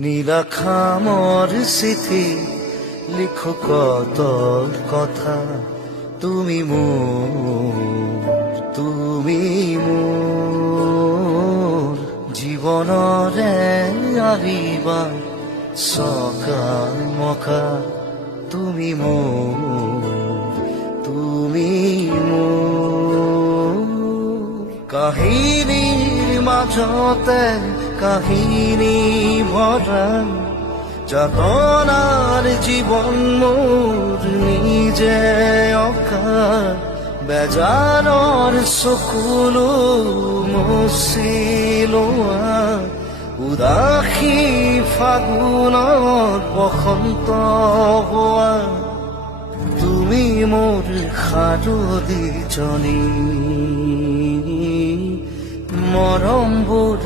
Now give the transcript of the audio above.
নীলাখামৰ চিঠি লিখো কত কথা, তুমি মোৰ জীৱনৰে আহিবা সকাল মকা, তুমি মোৰ কাহিনীৰ মাজতে কাহিনী ভৰা যাতনার জীবন মোর নিজে অকা, বেজাৰৰ চকুলো মুচিলোৱা উদাসী ফাগুনত বসন্ত হোৱা, তুমি মোৰ সাৰুদিজনী মৰমবোৰ